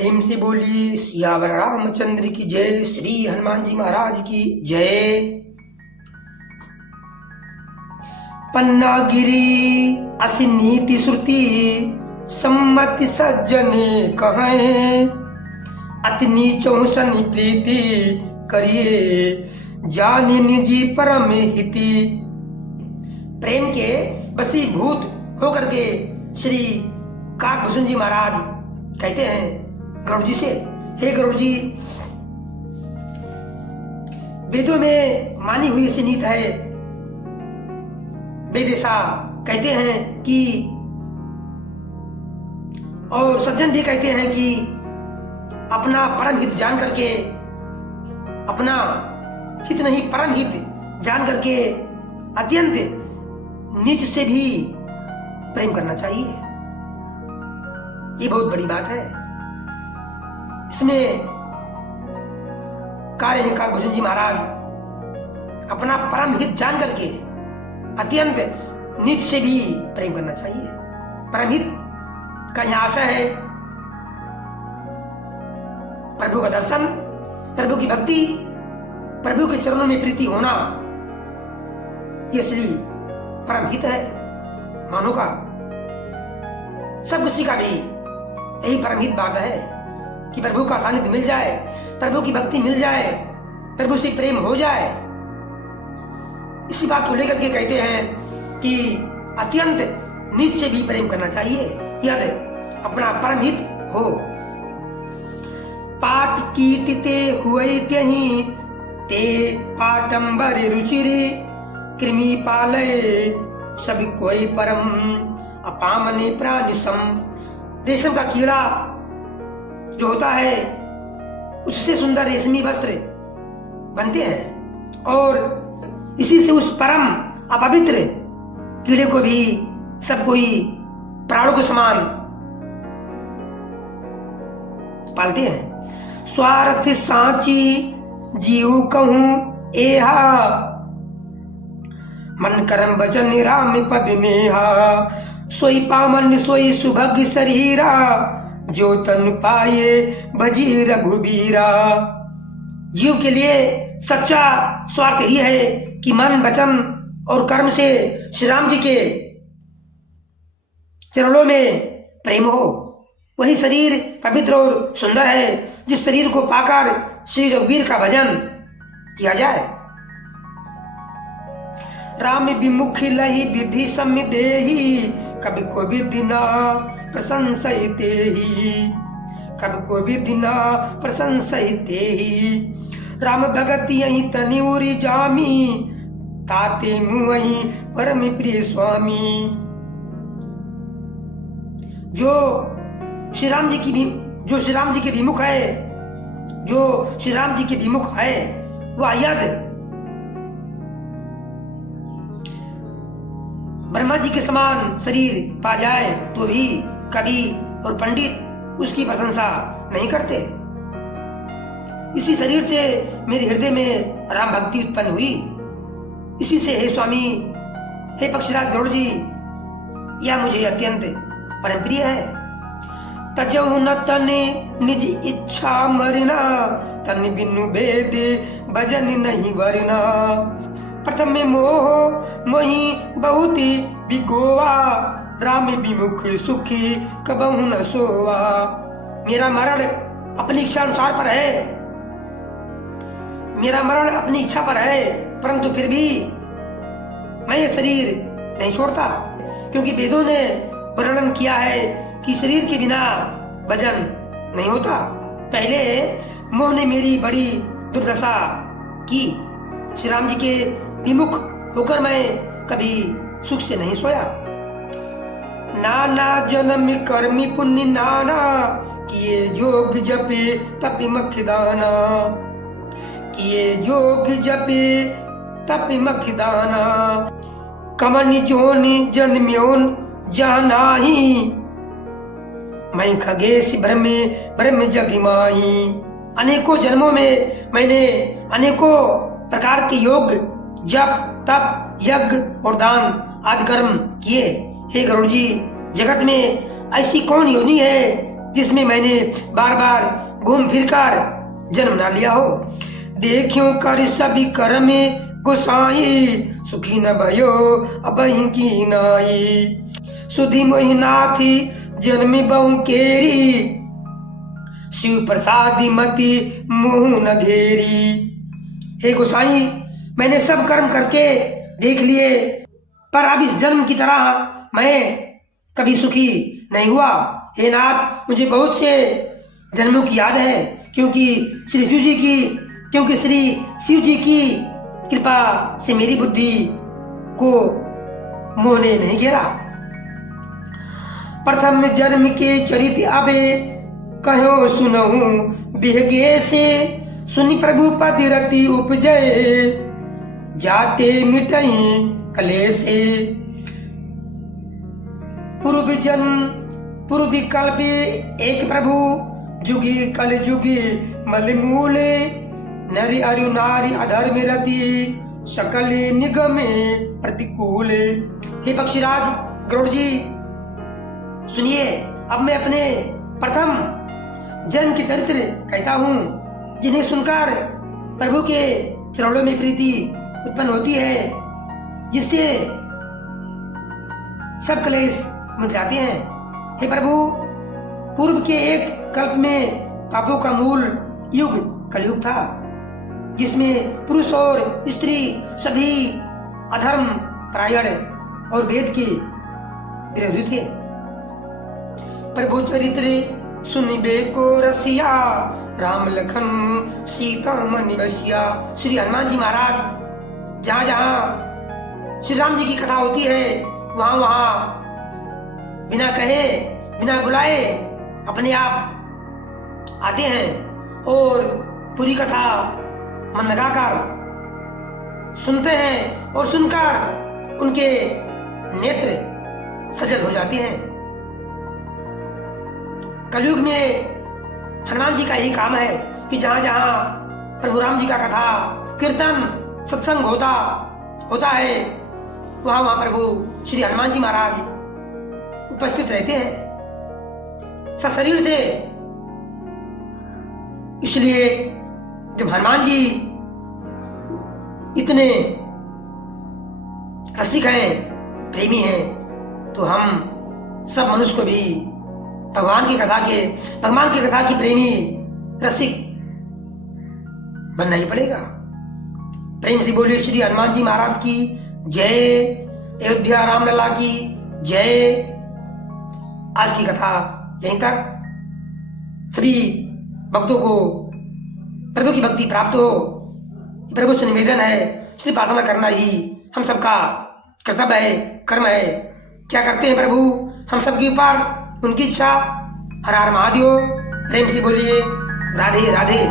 प्रेम से बोलिए सियावर रामचंद्र की जय। श्री हनुमान जी महाराज की जय। पन्ना गिरी असि नीति श्रुति सम्मति सज्जने कहें। अति नीचों सनि प्रीति करिए जानि निजी परम हिति। प्रेम के वशीभूत होकर के श्री काकभूषण जी महाराज कहते हैं गरुड़ जी से, हे गरुड़ जी, वेदों में मानी हुई ऐसी नीति है। वेद ऐसा कहते हैं कि, और सज्जन भी कहते हैं कि अपना परम हित जान करके, अपना हित नहीं परम हित जान करके अत्यंत नीच से भी प्रेम करना चाहिए। ये बहुत बड़ी बात है। इसमें कार्य है काकभूषण जी महाराज अपना परम हित जान करके अत्यंत नीच से भी प्रेम करना चाहिए। परम हित का यहां आशय है प्रभु का दर्शन, प्रभु की भक्ति, प्रभु के चरणों में प्रीति होना। ये श्री परम हित है मानव का, सब किसी का भी यही परम हित बात है कि प्रभु का सानिध्य मिल जाए, प्रभु की भक्ति मिल जाए, प्रभु से प्रेम हो जाए। इसी बात को लेकर के कहते हैं कि अत्यंत नीच से भी प्रेम करना चाहिए, यदि अपना परम हित हो। पाट कीटते हुए त्यहि ते पाटंबर रुचिरे कृमि पालय सभी कोई परम अपामने प्राणिसम। रेशम का कीड़ा जो होता है उससे सुंदर रेशमी वस्त्र बनते हैं, और इसी से उस परम अपवित्र कीड़े को भी सब कोई प्राणों के समान पालते हैं। स्वार्थ साची जीव कहूं एहा मन करम वचन राम पद नेहा। सोई पामन सोई सुभग शरीरा जो तन पाए भजी रघुबीरा। जीव के लिए सच्चा स्वार्थ ही है कि मन वचन और कर्म से श्री राम जी के चरणों में प्रेम हो। वही शरीर पवित्र और सुंदर है जिस शरीर को पाकर श्री रघुवीर का भजन किया जाए। राम विमुख लही विधि समिदेहि कभी को विधि ना प्रशंसयते ही, कभी को विधि ना प्रशंसयते ही। राम भगत यही तनि उरी जामी ताते मुहि परम प्रिय स्वामी। जो श्री राम जी के विमुख है, जो श्री राम जी के विमुख है, वह यदि ब्रह्मा जी के समान शरीर पा जाए तो भी कवि और पंडित उसकी प्रशंसा नहीं करते। इसी शरीर से मेरे हृदय में राम भक्ति उत्पन्न हुई। इसी से हे स्वामी, हे पक्षीराज गरुड़ जी, यह मुझे अत्यंत परम प्रिय है। तजहु न तने निज इच्छा मरना तन बिनु भेद भजन नहीं वरना। प्रथम में मोह मोही बहुत बिगोवा राम विमुख सुखी कबहु न सोवा। मेरा मरण अपनी इच्छा अनुसार पर है, मेरा मरण अपनी इच्छा पर है, परंतु फिर भी मैं ये शरीर नहीं छोड़ता, क्योंकि वेदों ने वर्णन किया है कि शरीर के बिना भजन नहीं होता। पहले मोह ने मेरी बड़ी दुर्दशा की। श्री राम जी के विमुख होकर मैं कभी सुख से नहीं सोया। नाना जन्म कर्मी पुण्य नाना किए जोग जपे तपि मखदाना। किए जोग जपे तपि मखदाना। कमनि जोनि जन्म्योन जानाही मैं खगेश ब्रह्म जग माही। अनेकों जन्मों में मैंने अनेकों प्रकार के योग, जप, तप, यज्ञ और दान आदि कर्म किए। हे गरुड़ जी, जगत में ऐसी कौन योनि है जिसमें मैंने बार बार घूम फिर कर जन्म ना लिया हो। देखियो कर सभी कर्म गोसाई, सुखी न भयो अबहि की नाई। सुधी मोहिनाथी जन्मी बहु केरी, शिव प्रसादी मति मोह न घेरी। हे गोसाई, मैंने सब कर्म करके देख लिए, पर अब इस जन्म की तरह मैं कभी सुखी नहीं हुआ। हे नाथ, मुझे बहुत से जन्मों की याद है, क्योंकि श्री शिव जी की कृपा से मेरी बुद्धि को मोह ने नहीं घेरा। प्रथम जन्म के चरित आबे, कहो सुनहु बिहगे से। सुनि प्रभु पद रति उपजय, जाते मिटई कलेसे। पूर्व कल्प एक प्रभु, जुगी कल जुगी मलमूले। नरि अरु नारी अधर्म रति, सकल निगमे प्रतिकूल। हे पक्षीराज गरुड़ जी, सुनिए, अब मैं अपने प्रथम जन्म के चरित्र कहता हूँ, जिन्हें सुनकर प्रभु के चरणों में प्रीति उत्पन्न होती है, जिससे सब क्लेश मिट जाते हैं। हे प्रभु, पूर्व के एक कल्प में पापों का मूल युग कलयुग था, जिसमें पुरुष और स्त्री सभी अधर्म परायण और वेद के विरोधी थे। प्रभु चरित्र सुनिबे को रसिया, राम लखन सीता मन बसिया। श्री हनुमान जी महाराज जहाँ जहाँ श्री राम जी की कथा होती है, वहाँ वहाँ बिना कहे बिना बुलाए अपने आप आते हैं और पूरी कथा मन लगाकर सुनते हैं, और सुनकर उनके नेत्र सजल हो जाते हैं। कलयुग में हनुमान जी का यही काम है कि जहाँ जहाँ प्रभु राम जी का कथा कीर्तन सत्संग होता है, वहाँ वहाँ प्रभु श्री हनुमान जी महाराज उपस्थित रहते हैं सशरीर से। इसलिए जब हनुमान जी इतने रसिक हैं, प्रेमी हैं, तो हम सब मनुष्य को भी भगवान की कथा की प्रेमी रसिक बनना ही पड़ेगा। प्रेम से बोलिए श्री हनुमान जी महाराज की जय, अयोध्या रामलला की जय। आज की कथा यहीं तक। सभी भक्तों को प्रभु की भक्ति प्राप्त हो, प्रभु से निवेदन है, श्री प्रार्थना करना ही हम सबका कर्तव्य है, कर्म है। क्या करते हैं प्रभु हम सबके ऊपर, उनकी इच्छा। हर हर महादेव। प्रेम से बोलिए राधे राधे।